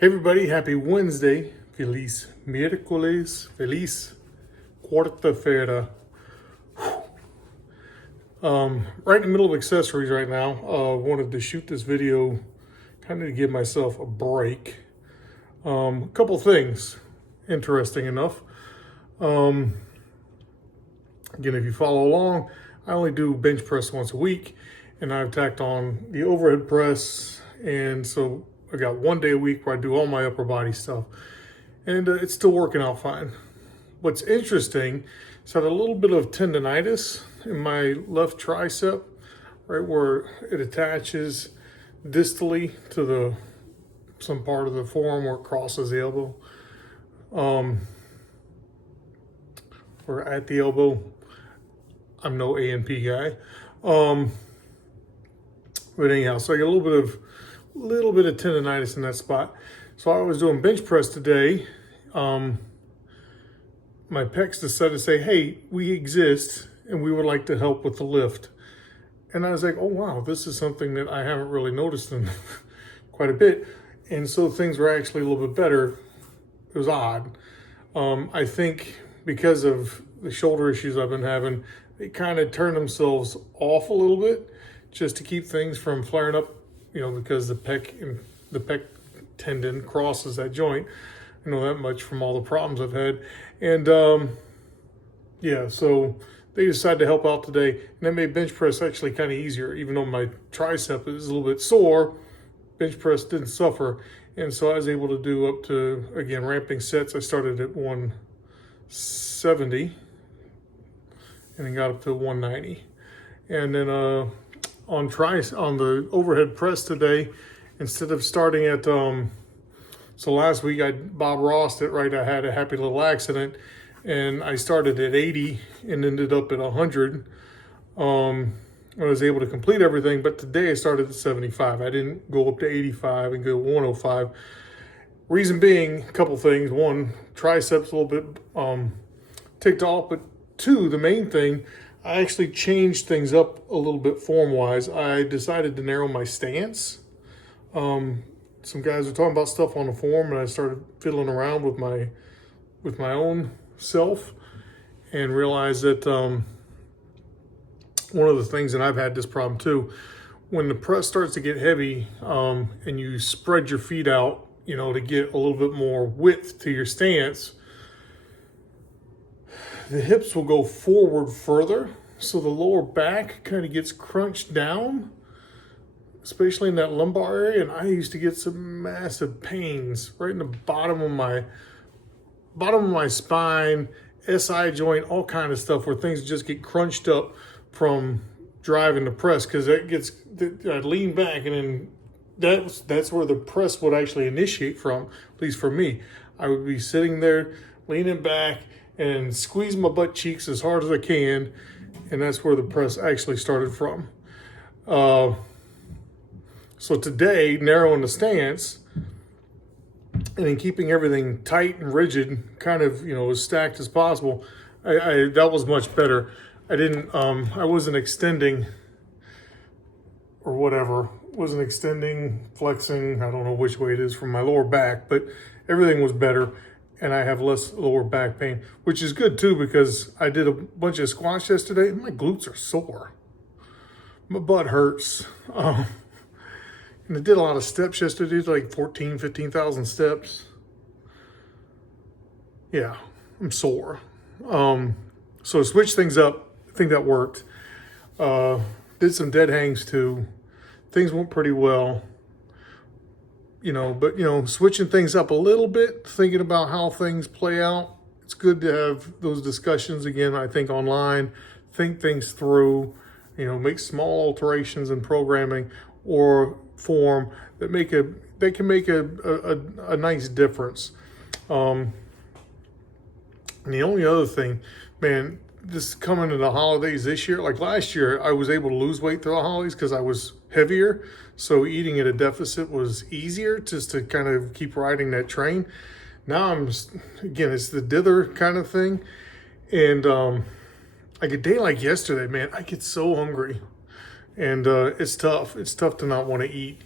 Hey everybody, happy Wednesday. Feliz miércoles. Feliz cuarta-feira. Right in the middle of accessories right now. Wanted to shoot this video kind of to give myself a break. A couple things, interesting enough. Again, if you follow along, I only do bench press once a week, and I've tacked on the overhead press, and so I got 1 day a week where I do all my upper body stuff, and it's still working out fine. What's interesting is I had a little bit of tendonitis in my left tricep, right where it attaches distally to some part of the forearm where it crosses the elbow, or at the elbow. I'm no A&P guy, but anyhow, so I got a little bit of tendonitis in that spot. So I was doing bench press today. My pecs decided to say, hey, we exist and we would like to help with the lift. And I was like, oh wow, this is something that I haven't really noticed in quite a bit. And so things were actually a little bit better. It was odd. I think because of the shoulder issues I've been having, they kind of turned themselves off a little bit just to keep things from flaring up, because the pec tendon crosses that joint. I know that much from all the problems I've had. And yeah, so they decided to help out today, and that made bench press actually kind of easier. Even though my tricep is a little bit sore, bench press didn't suffer. And so I was able to do up to, again, ramping sets. I started at 170 and then got up to 190. And then on the overhead press today, instead of starting at, so last week I Bob Rossed it, right? I had a happy little accident and I started at 80 and ended up at 100. I was able to complete everything, but today I started at 75. I didn't go up to 85 and go 105. Reason being, a couple things. One, triceps a little bit ticked off, but two, the main thing, I actually changed things up a little bit form-wise. I decided to narrow my stance. Some guys were talking about stuff on the form, and I started fiddling around with my own self and realized that one of the things, and I've had this problem too, when the press starts to get heavy and you spread your feet out, to get a little bit more width to your stance, the hips will go forward further, so the lower back kind of gets crunched down, especially in that lumbar area. And I used to get some massive pains right in the bottom of my spine, SI joint, all kind of stuff, where things just get crunched up from driving the press, because I'd lean back, and then that's where the press would actually initiate from, at least for me. I would be sitting there leaning back and squeeze my butt cheeks as hard as I can, and that's where the press actually started from. So today, narrowing the stance and then keeping everything tight and rigid, kind of, as stacked as possible, that was much better. I wasn't extending or whatever, flexing, I don't know which way it is, from my lower back, but everything was better. And I have less lower back pain, which is good too, because I did a bunch of squats yesterday and my glutes are sore. My butt hurts. And I did a lot of steps yesterday, like 15,000 steps. Yeah, I'm sore. So switch things up. I think that worked. Did some dead hangs too. Things went pretty well. But switching things up a little bit, thinking about how things play out. It's good to have those discussions again, I think, online, think things through, make small alterations in programming or form that can make a nice difference. And the only other thing, man, this coming into the holidays this year, like last year, I was able to lose weight through the holidays because I was heavier. So eating at a deficit was easier, just to kind of keep riding that train. Now again, it's the dither kind of thing. And like a day like yesterday, man, I get so hungry. And it's tough. It's tough to not want to eat.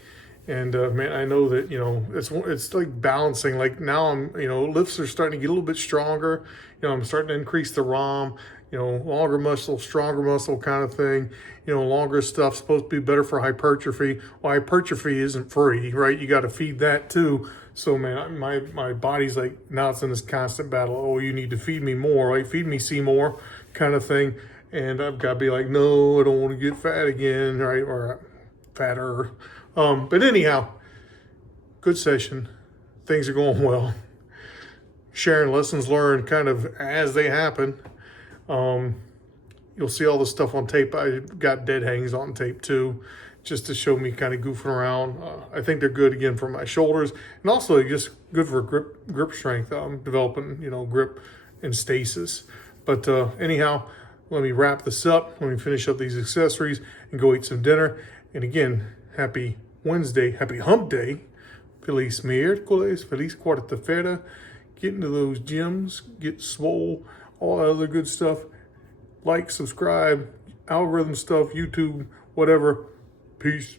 And man, I know that, you know, it's like balancing. Like now I'm, you know, lifts are starting to get a little bit stronger. You know, I'm starting to increase the ROM, you know, longer muscle, stronger muscle kind of thing. You know, longer stuff supposed to be better for hypertrophy. Well, hypertrophy isn't free, right? You got to feed that too. So man, my body's like, now it's in this constant battle. Oh, you need to feed me more, right? Feed me, see more kind of thing. And I've got to be like, no, I don't want to get fat again, right? Or fatter. But anyhow, good session. Things are going well. Sharing lessons learned kind of as they happen. You'll see all the stuff on tape. I got dead hangs on tape too, just to show me kind of goofing around. I think they're good again for my shoulders, and also just good for grip strength. I'm developing, you know, grip and stasis. But anyhow, let me wrap this up. Let me finish up these accessories and go eat some dinner. And again, happy Wednesday, happy hump day. Feliz miércoles, feliz cuarta-feira. Get into those gyms, get swole, all that other good stuff. Like, subscribe, algorithm stuff, YouTube, whatever. Peace.